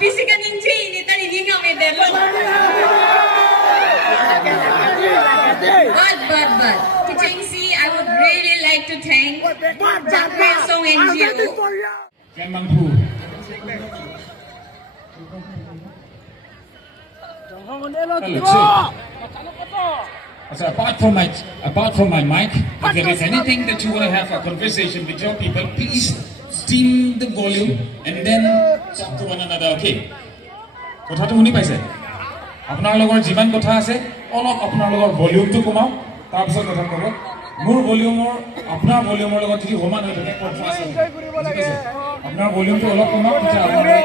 Physical ninja ini tadi dia nggak medel. But, Teaching C, I would really like to thank Jakpil Song NGO. Kilingpi. So apart from my mic, if there is anything that you want to have a conversation with your people, please steam the volume and then talk to one another. Okay? কথাটো শুনি পাইছে? আপোনাৰ লগৰ যিমান কথা আছে অলপ আপোনাৰ লগৰ ভলিউমটো কমাও তাৰ পিছত কথা ক'ব মোৰ ভলিউমৰ আপোনাৰ ভলিউমৰ লগত যদি সমান হৈ থাকে কথা আছে আপোনাৰ ভলিউমটো অলপ কমাও তেতিয়া আপোনাৰ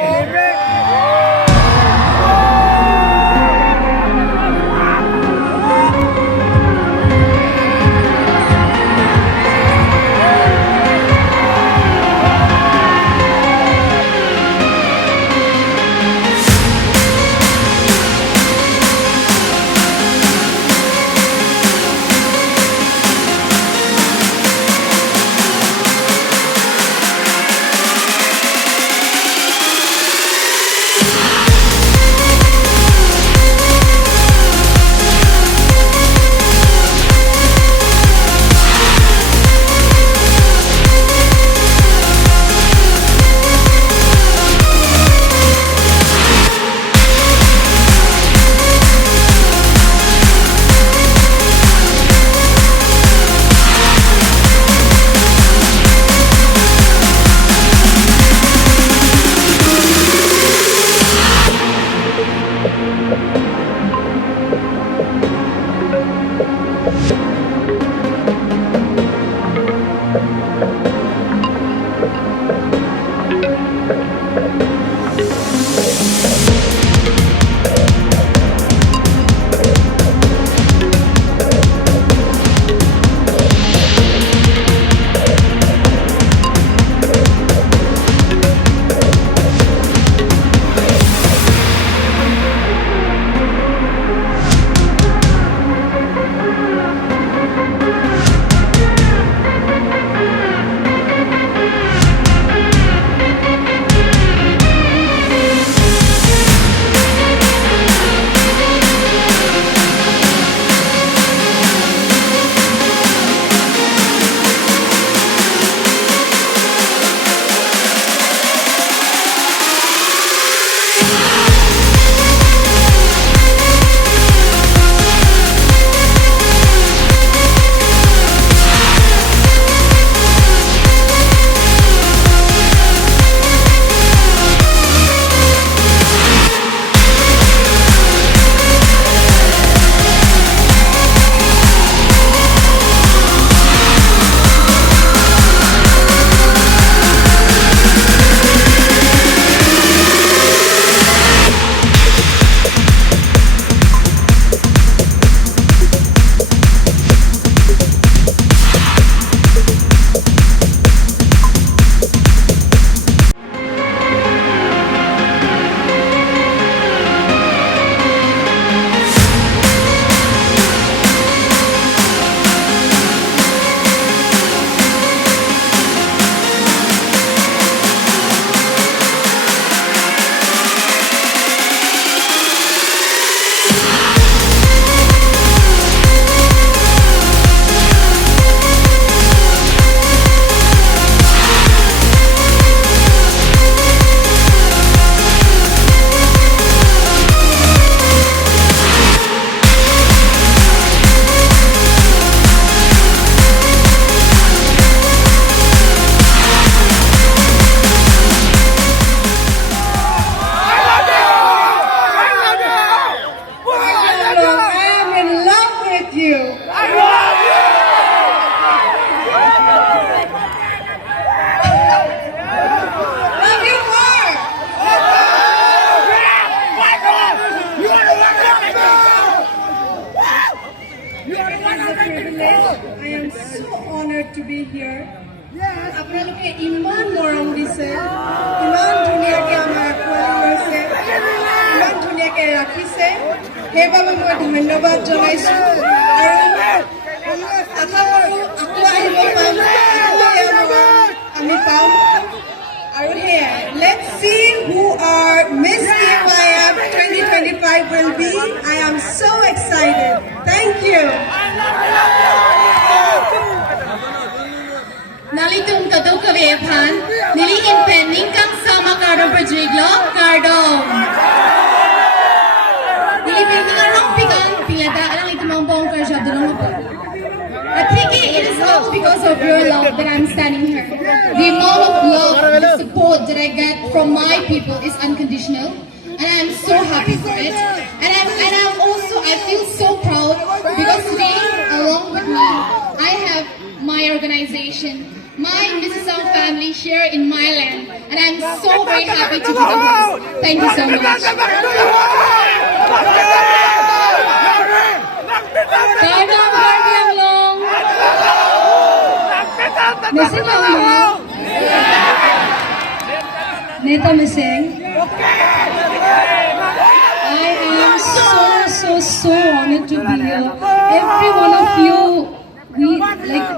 to be here. আপোনালোকে ইমান মৰম দিছে, ইমান ধুনীয়াকৈ আমাৰ আঁকোৱালি লৈছে, ইমান ধুনীয়াকৈ ৰাখিছে, সেইবাবে মই ধন্যবাদ জনাইছোঁ। আৰু আশা কৰোঁ আকৌ আহিব পাম, আমি পাম। Are you here? Let's see who our Miss KYF 2025 will be. I am so excited. Thank you. Nalitung tato kavepan, nili impending kang sama kardom projiglo, kardom. Nili pending arong pikang pilata alang ito mampong karjab dulong po. I think it is not because of your love that I'm standing here. The amount of love and support that I get from my people is unconditional, and I'm so happy for it. And I feel so proud because today, along with me, I have my organization, my Mrs. Song family here in my land, and I'm so very happy to be the host. Thank you so much. Kardom Barbie ang long. Missing lang mo? Neta missing? I am so honored to be here. Every one of you,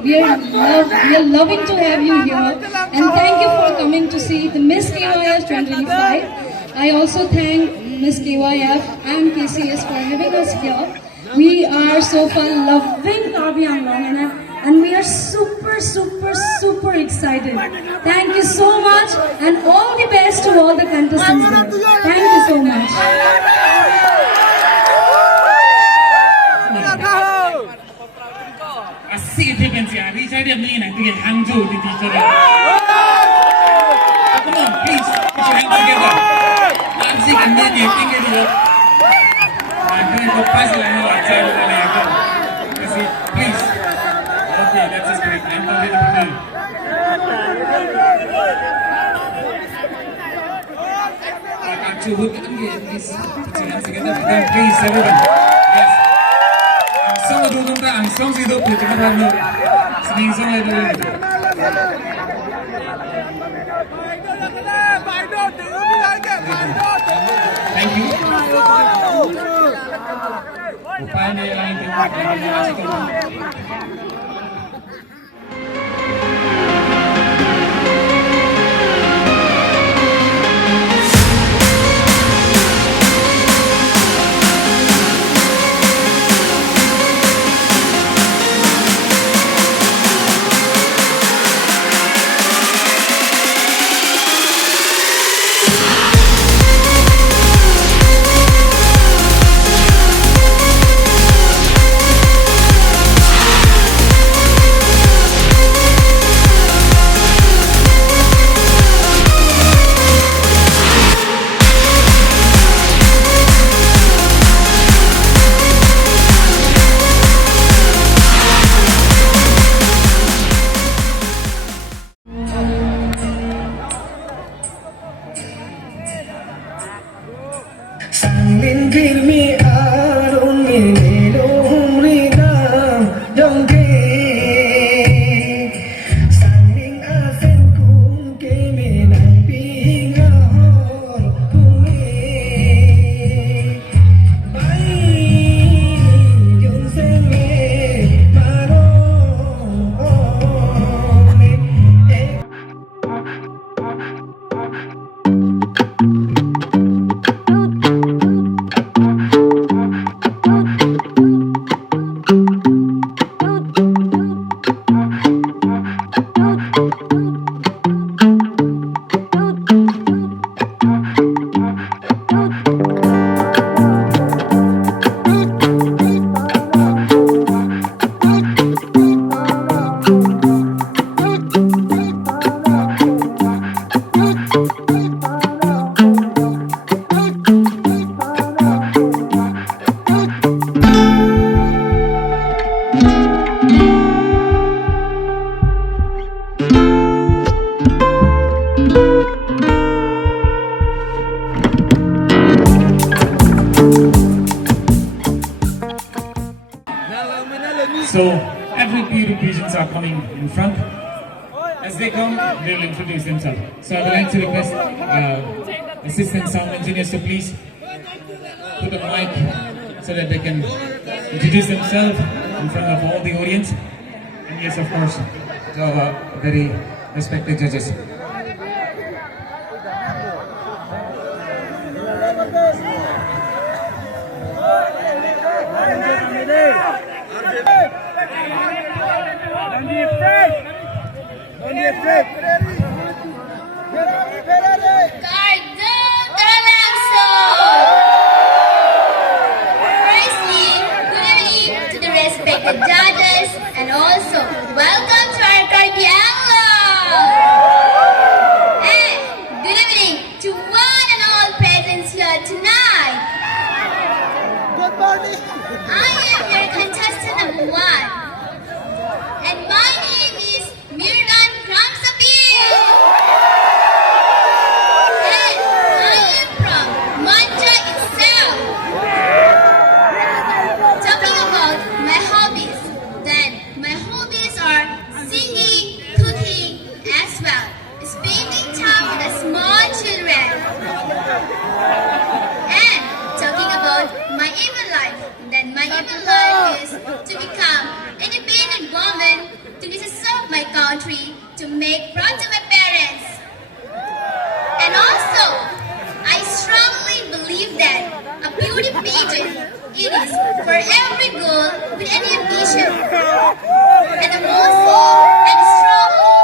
we are loving to have you here. And thank you for coming to see the Miss KYF 2025. I also thank Miss KYF and KCS for having us here. We are so fun loving Karbi and we are super excited. Thank you so much and all the best to all the contestants there. Thank you so much. Asik kan si Ari saya dia ni nak tinggal Hangzhou di teacher. Come on, please put your hands together. Asik kan dia tinggal dia. Aku nak pas lah ni saya boleh lagi. Kasi please. Okay, that's just great. I'm going to be. Actually, look at me. Please put your hands together. Please, everyone. Yes. Ang dudong ka, ang song si Dopo, tika pa mo. Sining song ay dudong ito. Thank you. Upaya na lang ito. So every beauty pageants are coming in front. As they come, they'll introduce themselves. So I would like to request assistant sound engineers to please put a mic so that they can introduce themselves in front of all the audience. And yes, of course, to our very respected judges. Firstly, good evening to the respected judges and also welcome to our Karbi and good evening to one and all presents here tonight. I am your contestant number 1 and my name is Mirdan Rengsajir. And I am from Manja itself. Talking about my hobbies, then my hobbies are singing, cooking as well. Spending time with the small children. And talking about my aim in life, then my aim in life is to become independent woman, to serve my country, to make proud to my parents. And also, I strongly believe that a beauty pageant it is for every girl with any ambition. And the most and strongly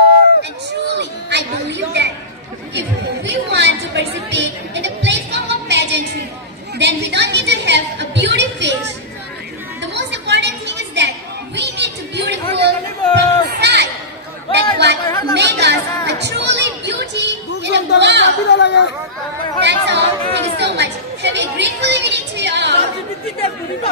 and truly I believe that if we want to participate in the platform of pageantry, then we don't need to have a beauty face. The most important thing is that we need to beautiful from inside. That's what makes us a truly beauty in the world. That's all. Thank you so much. Have a grateful evening to you all.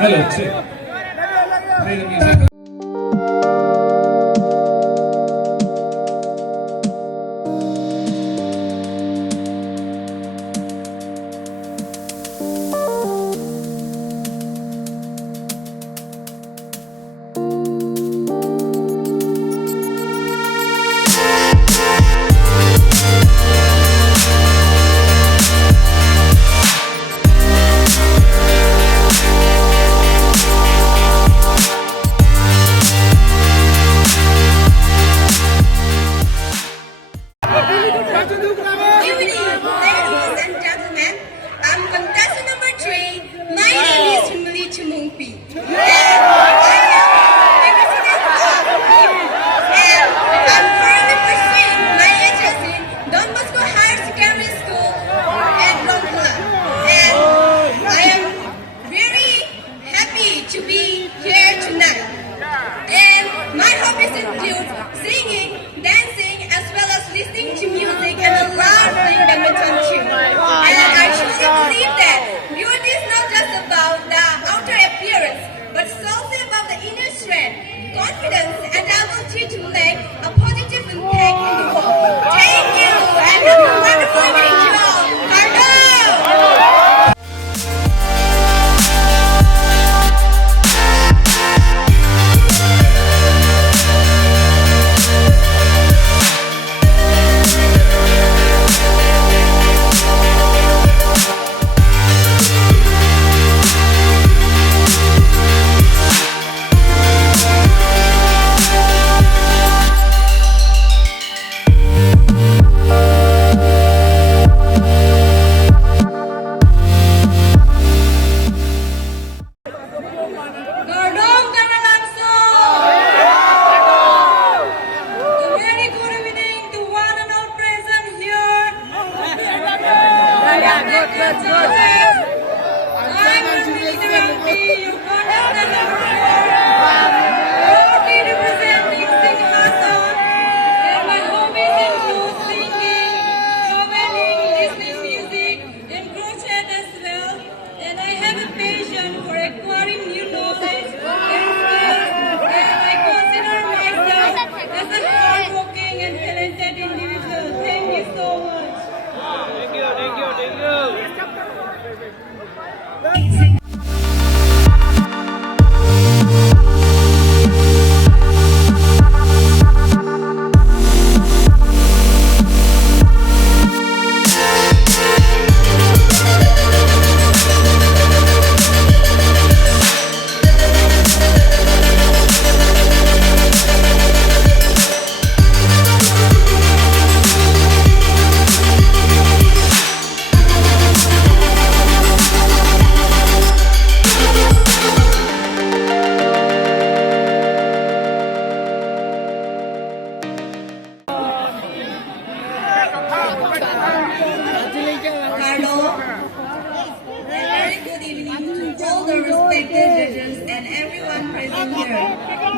Hello, chick. Play the music.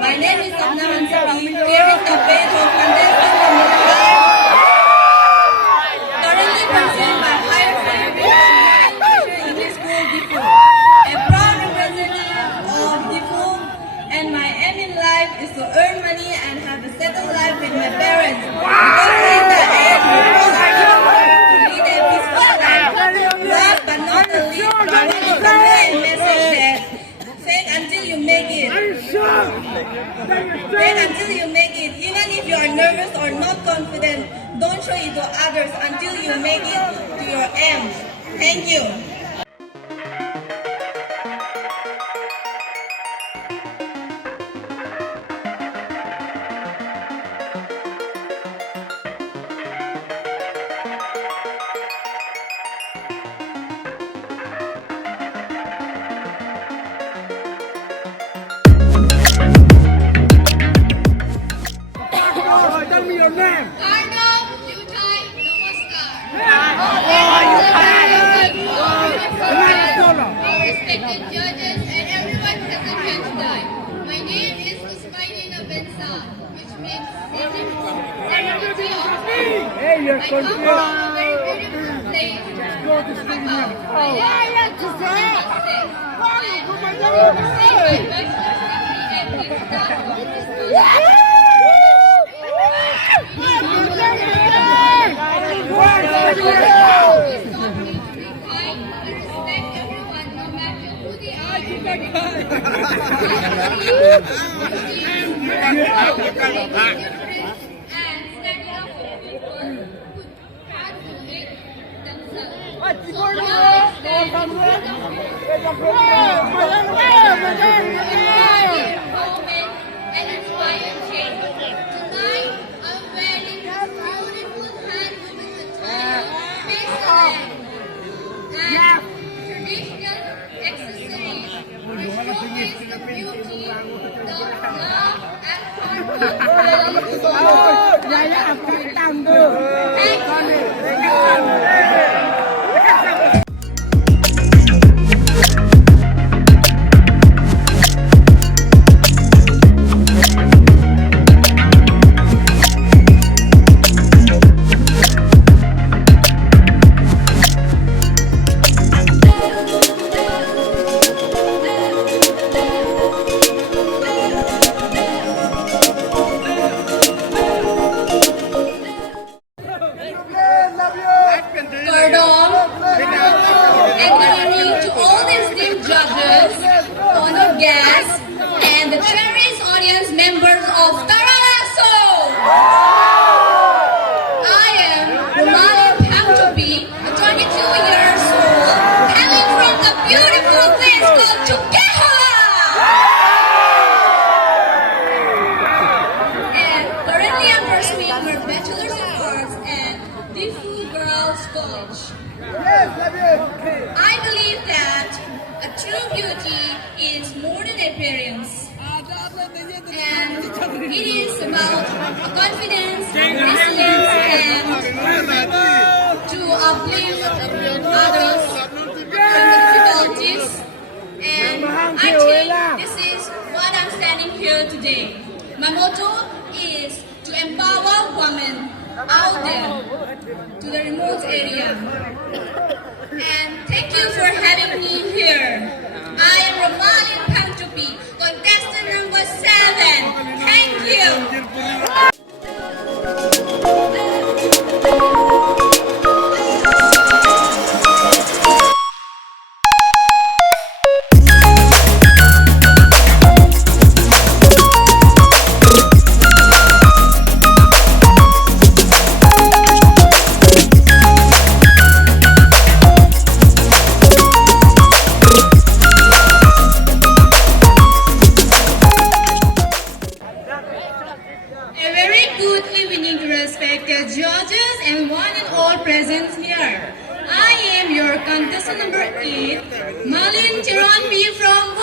My name is Rengsajir, carrying the weight of contestant number 5. Currently pursuing my higher education in English school, Difu. A proud representative of Difu, and my aim in life is to earn money and have a settled life with my parents. Because in the end, we all are equal to lead a peaceful life. Last but not the least, I want to convey a message that fake until you make it. Wait until you make it. Even if you are nervous or not confident, don't show it to others until you make it to your aim. Thank you. Tell me your name. Respected judges and everyone present here tonight. My name is Usmailina Bensa, which means Serenity of Hey, you're I come from a very beautiful place. Go to sleep now. My name is Rengsajir. I am pursuing my bachelor's degree and is now guests and the cherished audience members of Taraso. I am Romali Pamchopi, a 22 years old, hailing from the beautiful place called Chukeha. And currently I'm pursuing my Bachelor's of Arts at Difu Girls College. I believe that a true beauty is more than appearance, and it helping others from the difficulties. And I think this is what I'm standing here today. My motto is to empower women out there to the remote area. And thank you for having me here. I am Romalin Pantupi, contestant number 7. Thank you. A very good evening to respected judges and one and all present here. I am your contestant number 8, Malin Chironpi from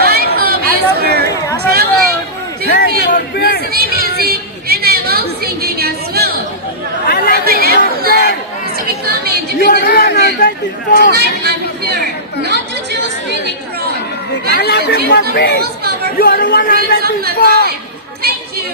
My hobbies are traveling, cooking, listening music, and I love singing as well. My aim is to become an independent woman. Tonight I'm here not to just win the crown, but to give the most powerful dreams of my life. Thank you.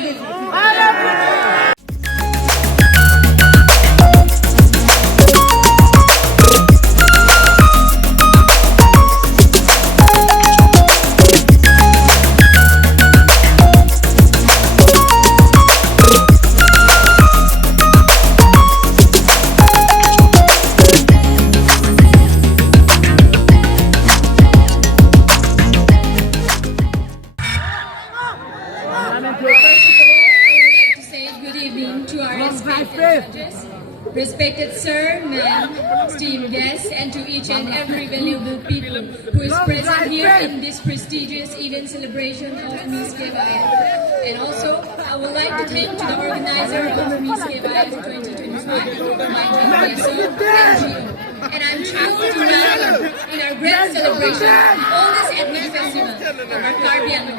Respected sir, ma'am, esteemed guests, and to each and every valuable people who is present here in this prestigious event celebration of Miss KYF. And also, I would like to thank to the organizer of Miss KYF 2025, my dear sir, NGO. And I'm thrilled to welcome in our grand celebration the oldest ethnic festival of our Caribbean, the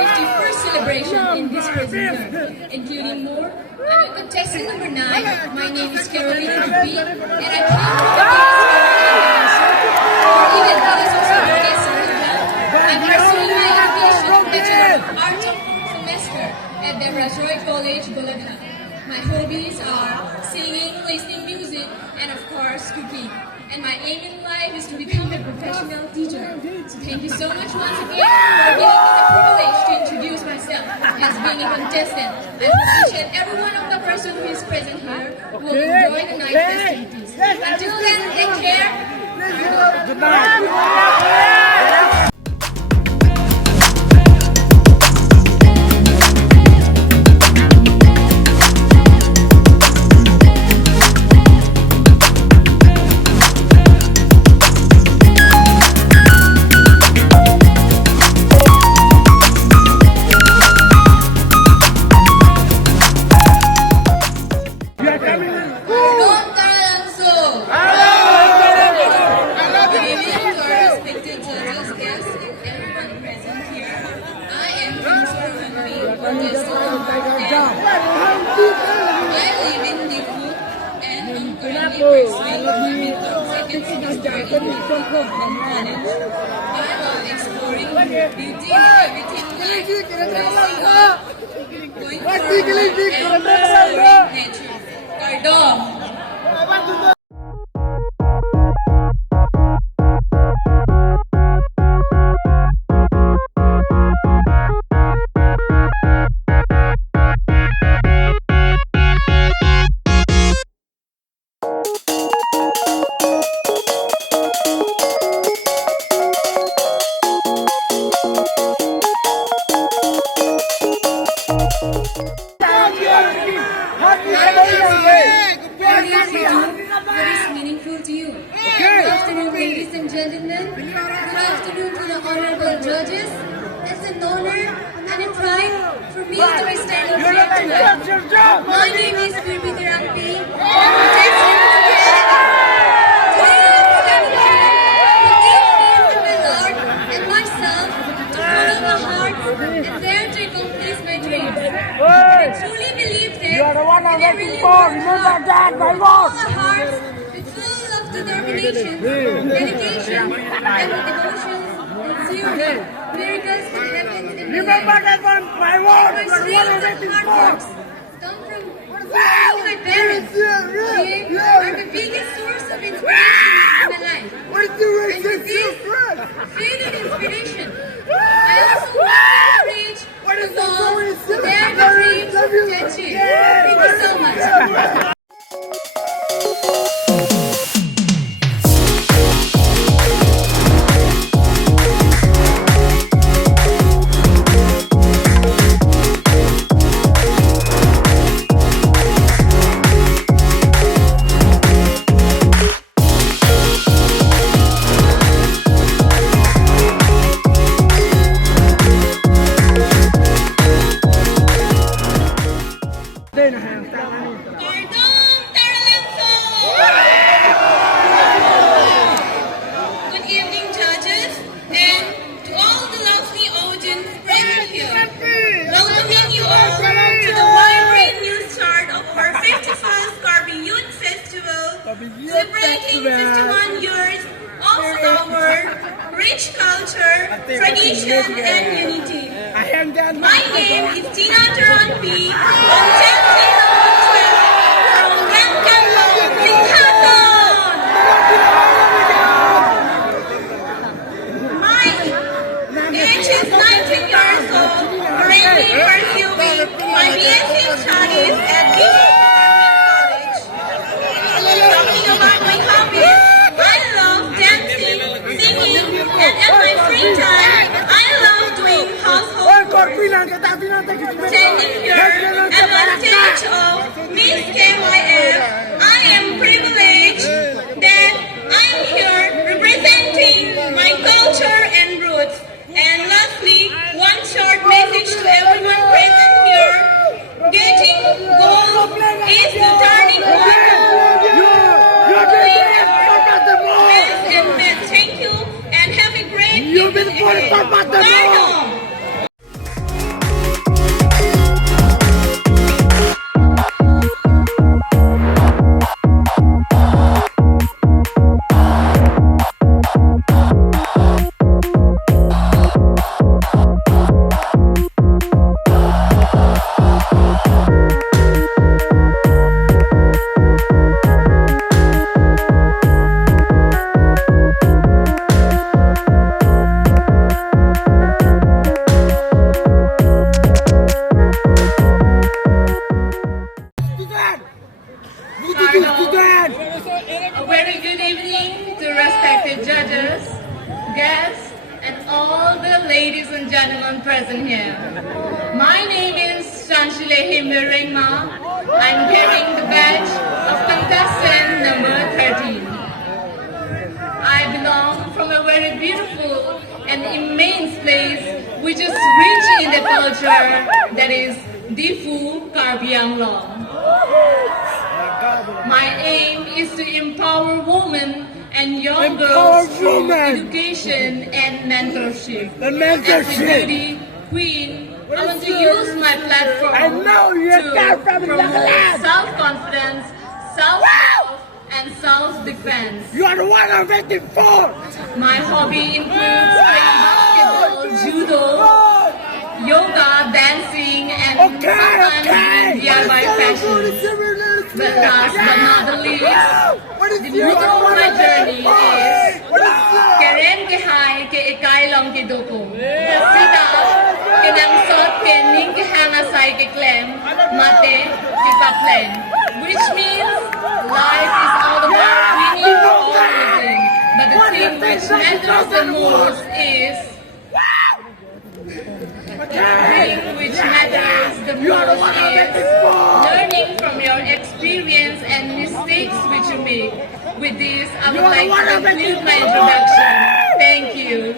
51st celebration in this present year, including more. I'm a contestant number 9. My name is Carolina B, and I came from the even this was a contestant as well. I'm pursuing my education Bachelor of Arts of semester at the Rajoy College, Bulaga. My hobbies are singing, listening music, and of course cooking. And my aim in life is to become a professional teacher. So thank you so much once again for giving me the privilege to introduce myself as being a contestant. I hope each and every one of the person who is present here will enjoy the night festivities. Until then, take care. Goodbye. Ladies and gentlemen, good afternoon to the honorable judges. It's an honor and a pride for me to be standing here tonight. My name is Barbie. Today I'm standing here with my Lord and myself to follow my heart and dare to are the one I'm and I waiting really for. work Remember hard that, my with boss. all the heart, with full of determination, dedication, and devotion, and zero miracles can happen in my Remember life. that one, my boss. My You are the one I'm strength and waiting hard for. works come from my parents. They are the biggest source of inspiration in my life. What is the And with this faith and inspiration, I also want to reach the goals that they are the dreams to achieve. Thank you so much. Good evening, judges, and to all the lovely audience present here. Welcoming you all to the vibrant news chart of our 51st Karbi Youth Festival, celebrating 51 years of our rich culture, tradition, and unity. My name is Tina Taranpi, on 10th from Rengajir, Singhaton. My age is 19 years old, currently pursuing my BSc studies at College. Talking about my hobbies, I love dancing, singing, and at my free time, I love doing household work. Standing here at the stage of Miss KYF, I am privileged that I'm here representing my culture and roots. And lastly, one short message to everyone present here. Getting gold is the turning point. Best and best. Thank you and have a great evening ahead. Pardon. A very good evening to respected judges, guests, and all the ladies and gentlemen present here. My name is Shanshile Ringma. I'm carrying the badge of contestant number 13. I belong from a very beautiful and immense place which is rich in the culture, that is Difu Karbi Anglong. My aim is to empower women and young girls through education and mentorship. As a beauty queen, I want to use my platform to promote self-confidence, self-love, and self-defense. You are the one I'm waiting for. My hobby includes playing basketball, judo, yoga, dancing, and sometimes DIY fashion. But last but not the least, the motto of my journey is Keren ke hai ke ikai lang ke doko. Sita kenang sot ke ning ke hangasai ke klem mate ke paplen. Which means life is all about winning or losing. But the thing which matters the most is learning from your experience and mistakes which you make. With this, I would like to conclude my introduction. Thank you.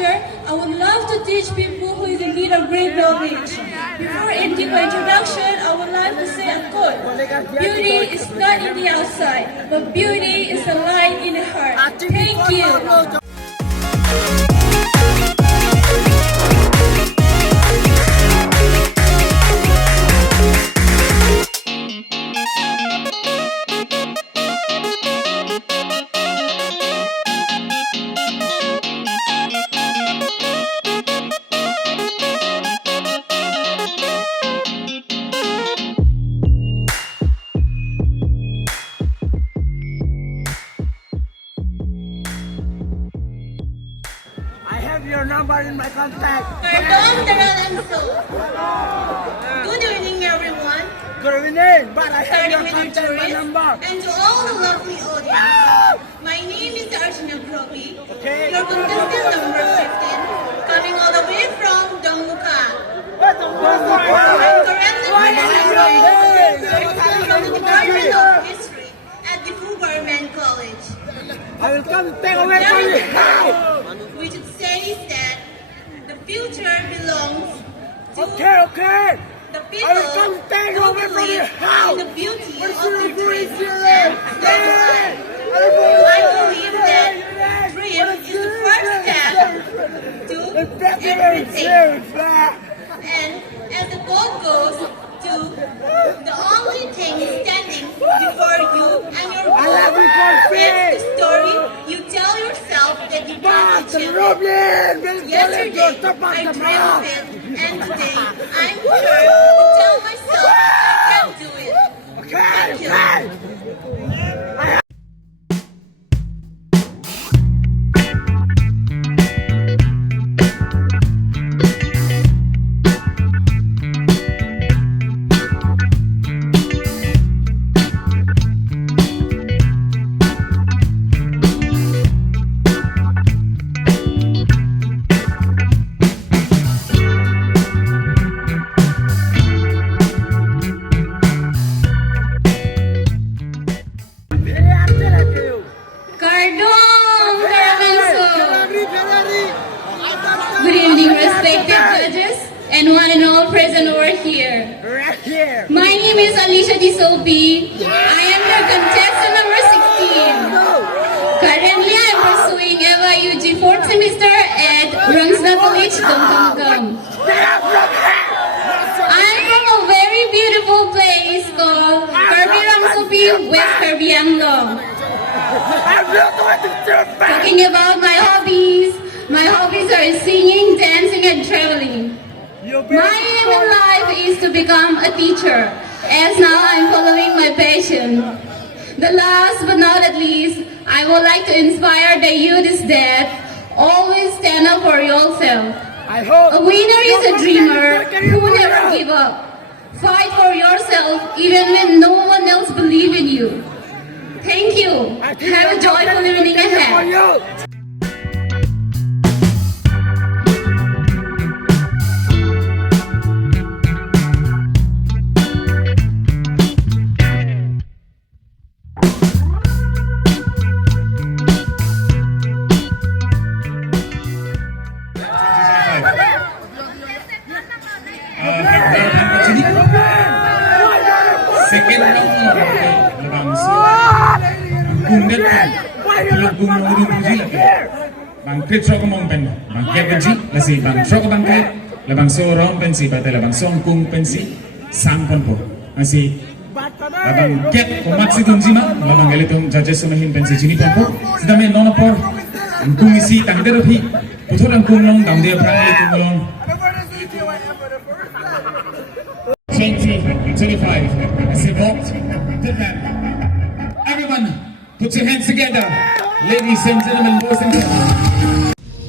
future, I would love to teach people who is in need of great knowledge. Before ending my introduction, I would like to say a quote. Beauty is not in the outside, but beauty is the light in the heart. Thank you. I have your number in my contact. Good evening, everyone. Good evening, but I have Starting your with the contact my tourists number. and to all the lovely audience. My name is Arjuna Krobi, your contestant number 15, coming all the way from Dongmuka. I'm currently from the Department of History at the Full Government College. I will come take away from you. Which says that the future belongs to Okay. the I people will come take who away from you. believe in the beauty What of you the doing dream. here? I believe that dream is the first step to everything. And as the quote goes, to the only thing standing before you and your goal is the story you tell yourself that you can achieve. Yesterday, I dreamed it, and today, I'm here to tell myself I can do it. Thank you. Good evening, respected judges and one and all present over here. My name is Alicia Disopi. I am your contestant number 16. Currently, I am pursuing FIUG 4th semester at Rengsajir College, Gam. I am from a very beautiful place called Karbi Rangsopi, West Karbi Anglong. Talking about my hobbies are singing, dancing, and traveling. My aim in life is to become a teacher, as now I'm following my passion. The last but not at least, I would like to inspire the youth is that always stand up for yourself. A winner is a dreamer who never give up. Fight for yourself even when no one else believes in you. Thank you. Have a joyful evening ahead. Second round labang so kundet pilog bumurun puji lagi bang krit so kamong pen bang ket benci lasi bang so bang ket labang so round pensi bate labang so kung pensi sang pon po asi labang ket komat si tunji ma labang elitum judges sunahin pensi jini pon po sidame nono por kung isi tangder hi puthor ang kung long damde prang elitum long 20, 25, as they walked to them. Everyone, put your hands together. Ladies and gentlemen, boys and girls.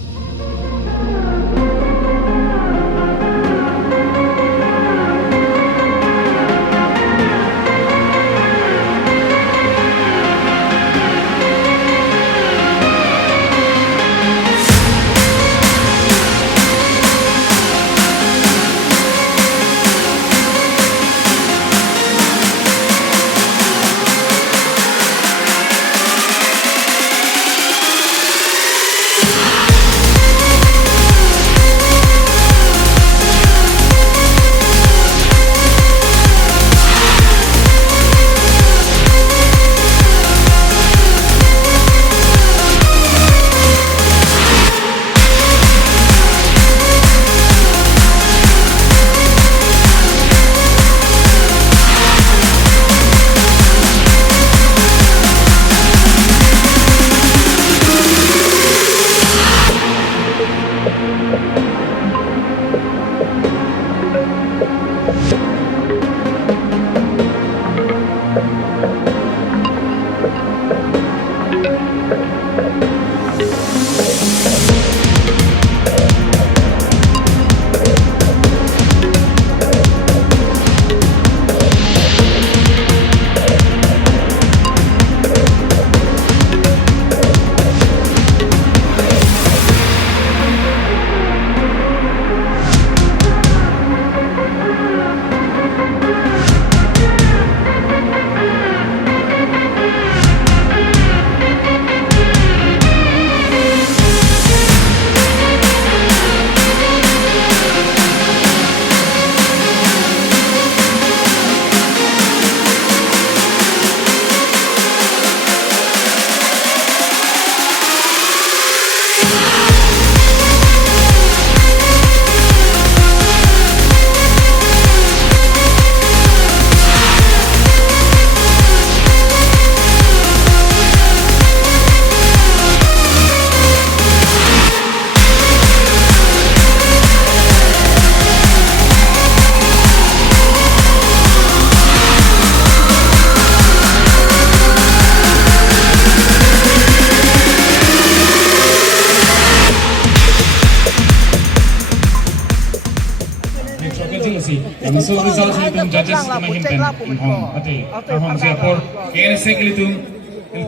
So results itong judges mahimpen hong ate ahong siya por kaya sa ilitong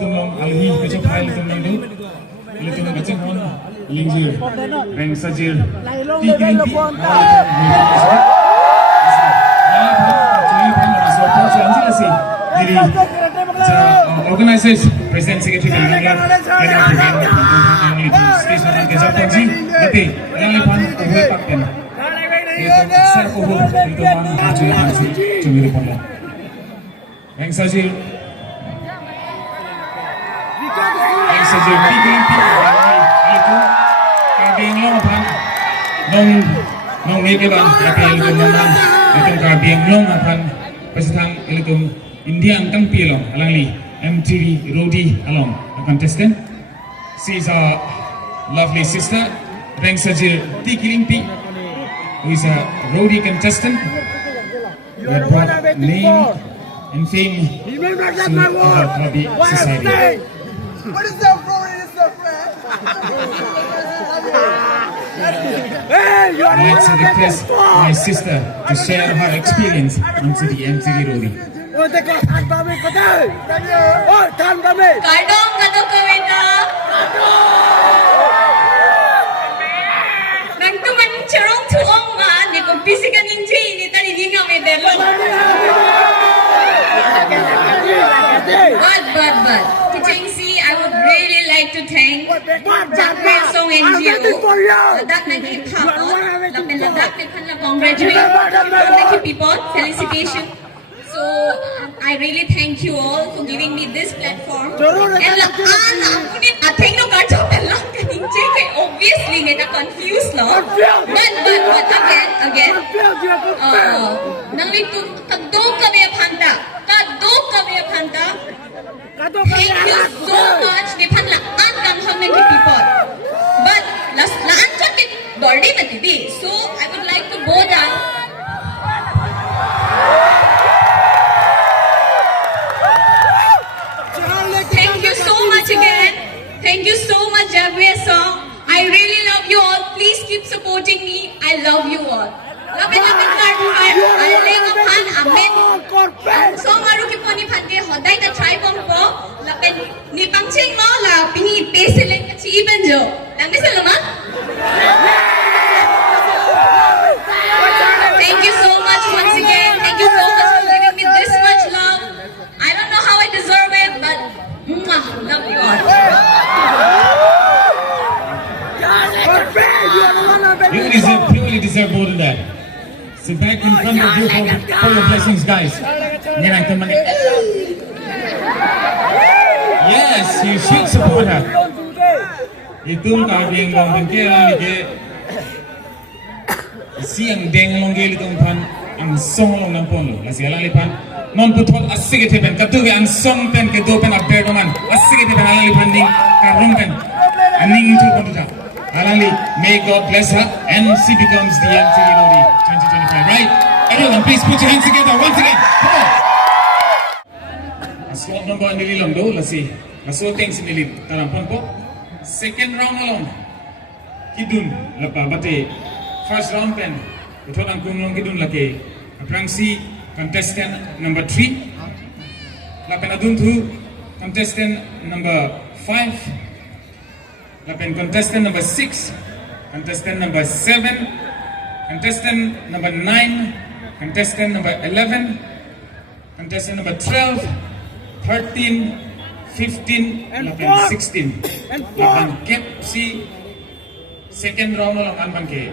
long alhi medyo file itong nando ilitong gacheng hon Rengsajir Rengsajir Kilingpi organizers president secretary Kilingpi station ng Kejaponji ate yang lipan uwe pakten saya kuhur itu mana acuy masih cemiri pula. Rengsajir Kilingpi itu kabing long apa? Nong mege bang tapi itu mana? Itu kabing long apa? Pesatang itu India angkang pilong alangli MTV Roadies along a contestant. She is a lovely sister Rengsajir Kilingpi, who is a roadie contestant who had brought name and fame to our Karbi society. What is that for? It is so friend. Hey, you are Let's request my sister to share her experience onto the MTV Roadie. Oh, they got hand Barbie for that. Oh, hand Barbie. Kadong kawita. Nagtuman charong tuong nga ni kung pisikan yung Jay ni tani di nga may delo. But Teaching C, I would really like to thank Jangwe Song NGO. Ladak na hip-hop. Ladak na kanla congratulations people. Felicitations. So I really thank you all for giving me this platform. And I think no cards of the luck obviously get confused no. But again nangli tu kadok kami phanta. Thank you so much di phanla an kam hamne ki people. But laan chot ke dordi matidi. So I would like to go down. Thank you so much again. Thank you so much, Jagwe Song. I really love you all. Please keep supporting me. I love you all. Lapin card. Aling upon amen. So maru ki poni phante hoday ta try pong po. Lapin ni pangching mo la pingi peseleng chi even jo. Langbe sa lama? Thank you so much once again. Thank you so much for giving me this much love. I don't know how I deserve it, but love you all. You purely deserve more than that. Sit back in front of you for your blessings, guys. Yes, you should support her. Itong kabing long kaya lagi siang deng long geli tong pan ang song long ng pono. Lasi alang lipan non putol asige tepen katuwi ang song pen ke do pen abber man asige tepen alang lipan ding karong pen aning tu kontuta. Alali, may God bless her and she becomes the MTV Roadie 2025, right? Everyone, please put your hands together once again. Come on. Slot number nililong do, let's see. Masoteng sinilit tarampon po. Second round along. Kidun lapa bate. First round pen. Utot ang kunglong kidun laki. Aprangsi contestant number 3. Lapen adun tu contestant number 5. Lapen contestant number 6. Contestant number 7. Contestant number 9. Contestant number 11. Contestant number 12. 13. 15, lapan 16. Lapan kep si second round lang anban ke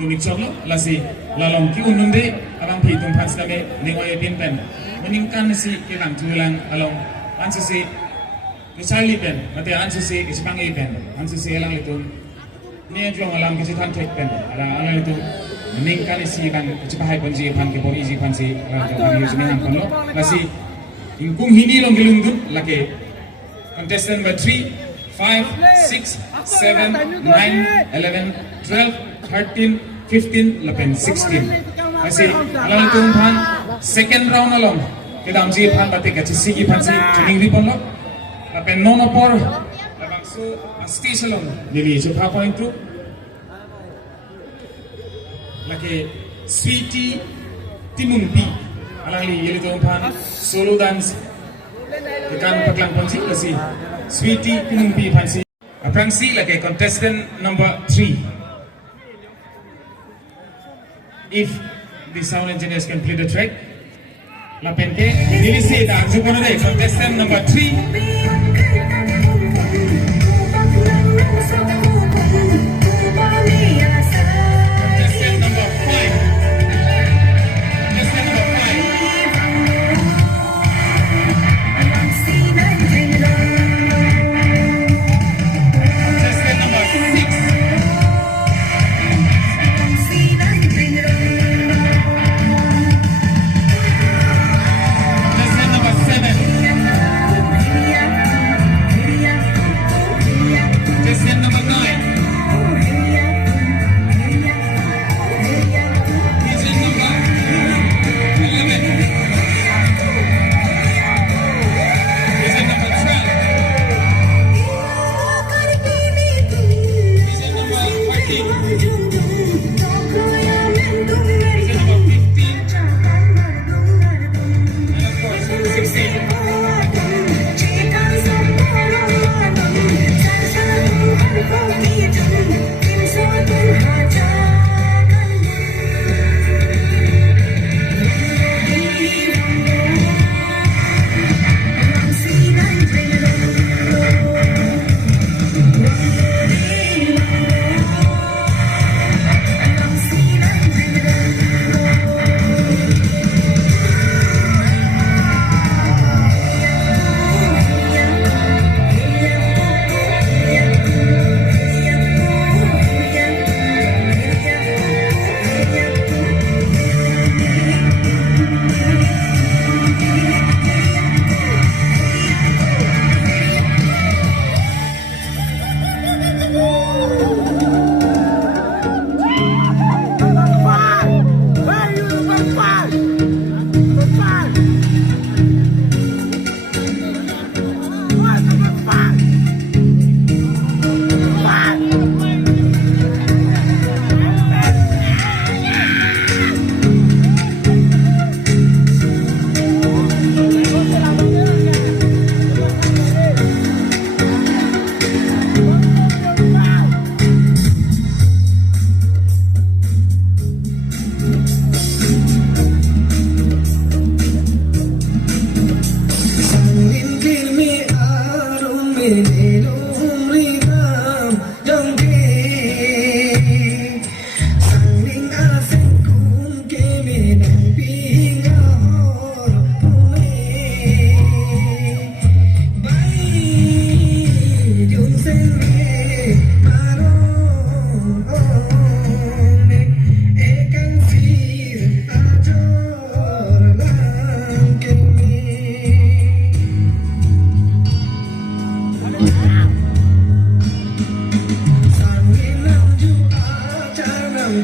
dunik choklo lasi lalong ki ununde abang pitung pas dame ningoy pin pen meningkan si kilang tulang along ansi si Charlie pen mate ansi si isbang pen ansi si elang itu ni jong alam ki tan tek pen ala itu meningkan si bang cepai ponji pan ke pori ji pan si bang yusni han kono lasi ingkung hini long gelundun lake contestant number 3, 5, 6, 7, 9, 11, 12, 13, 15, 16. Kasi alam itong pan, second round along. Kita amji pan batik at sigi pan si tuning ripon lo. Lapen nonopor, labang so station long. Nili ito pa point to. Laki Sweetie Kilingpi. Alang li yeli itong pan, solo dance. Ikan paglang ponsi kasi Sweetie Kilingpi pansi. Aprangsi like contestant number 3. If the sound engineers can play the track, lapen ke nilisi da jukono de contestant number 3. Hãy subscribe cho kênh Ghiền Mì Gõ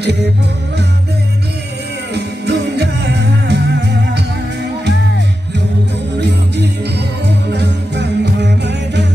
để không bỏ lỡ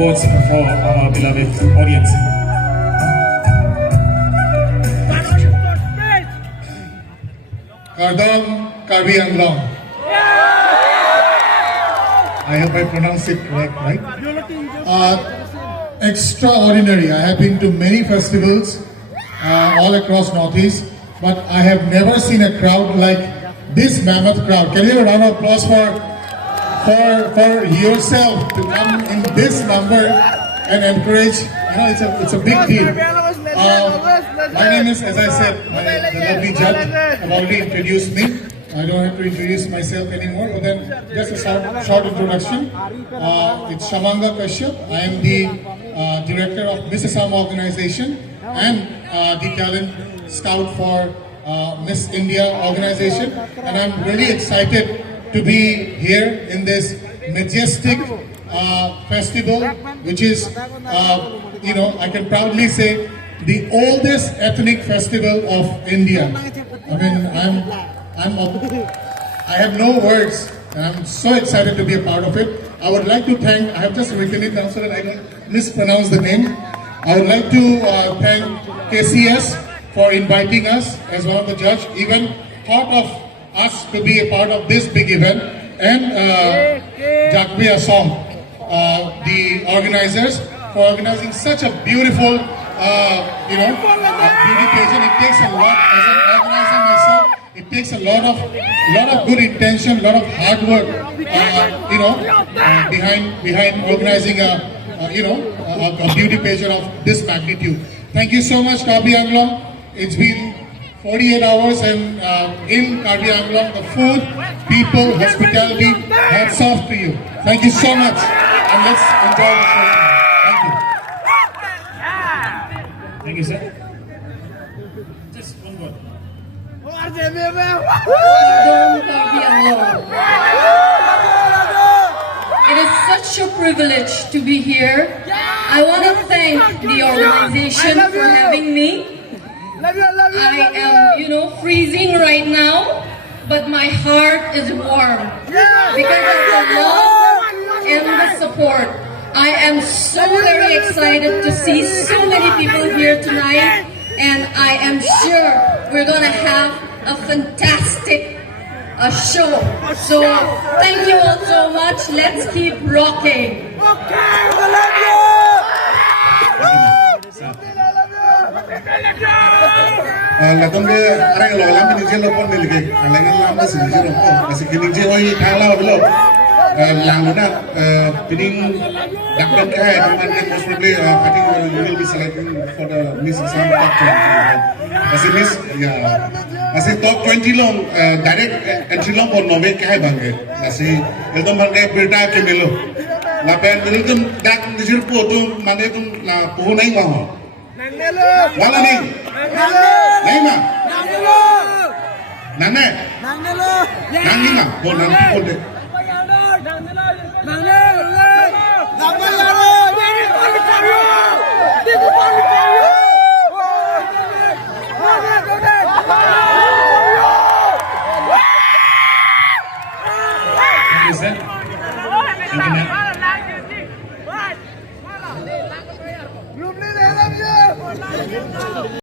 words for our beloved audience. Kardam Karbi Anglong. I hope I pronounced it correct, right? Extraordinary. I have been to many festivals all across Northeast, but I have never seen a crowd like this mammoth crowd. Can you have a round of applause for yourself to come in this number and encourage? You know, it's a big deal. My name is, as I said, the lovely judge have already introduced me. I don't have to introduce myself anymore, but then just a short introduction. It's Shamanga Kashyap. I am the director of Miss Assam organization and the talent scout for Miss India organization. And I'm really excited to be here in this majestic festival, which is, you know, I can proudly say, the oldest ethnic festival of India. I mean, I have no words, and I'm so excited to be a part of it. I would like to thank, I have just written it down so that I don't mispronounce the name. I would like to thank KCS for inviting us as one of the judge, even thought of us to be a part of this big event, and Jakbe Assam, the organizers, for organizing such a beautiful you know, beauty pageant. It takes a lot, as an organizer myself, it takes a lot of good intention, a lot of hard work, you know, behind organizing you know, a beauty pageant of this magnitude. Thank you so much, Karbi Anglong. It's been 48 hours, and in Karbi Anglong, the food, people, hospitality, hats off to you. Thank you so much, and let's enjoy the show. Thank you. Thank you, sir. Just one word. It is such a privilege to be here. I want to thank the organization for having me. I am, you know, freezing right now, but my heart is warm because of the love and the support. I am so very excited to see so many people here tonight, and I am sure we're going to have a fantastic show. So thank you all so much. Let's keep rocking. Latong ke arang lo lam ni jelo pon ni lagi, alang lam ni sini jelo pon. Masih kini jelo ini thangla belo. Lang na pining dakkan kai teman kan most probably I think you will be selected for the Miss Assam top 20. Masih Miss ya, masih top 20 long direct entry long pon nove kai bangke. Masih itu bangke berita ke melo. Lapan melo tu dak ni jelo po tu mana tu la po naik mah. Wala ni. Naik mah. Nane. Nang ni mah. Bo nang po de.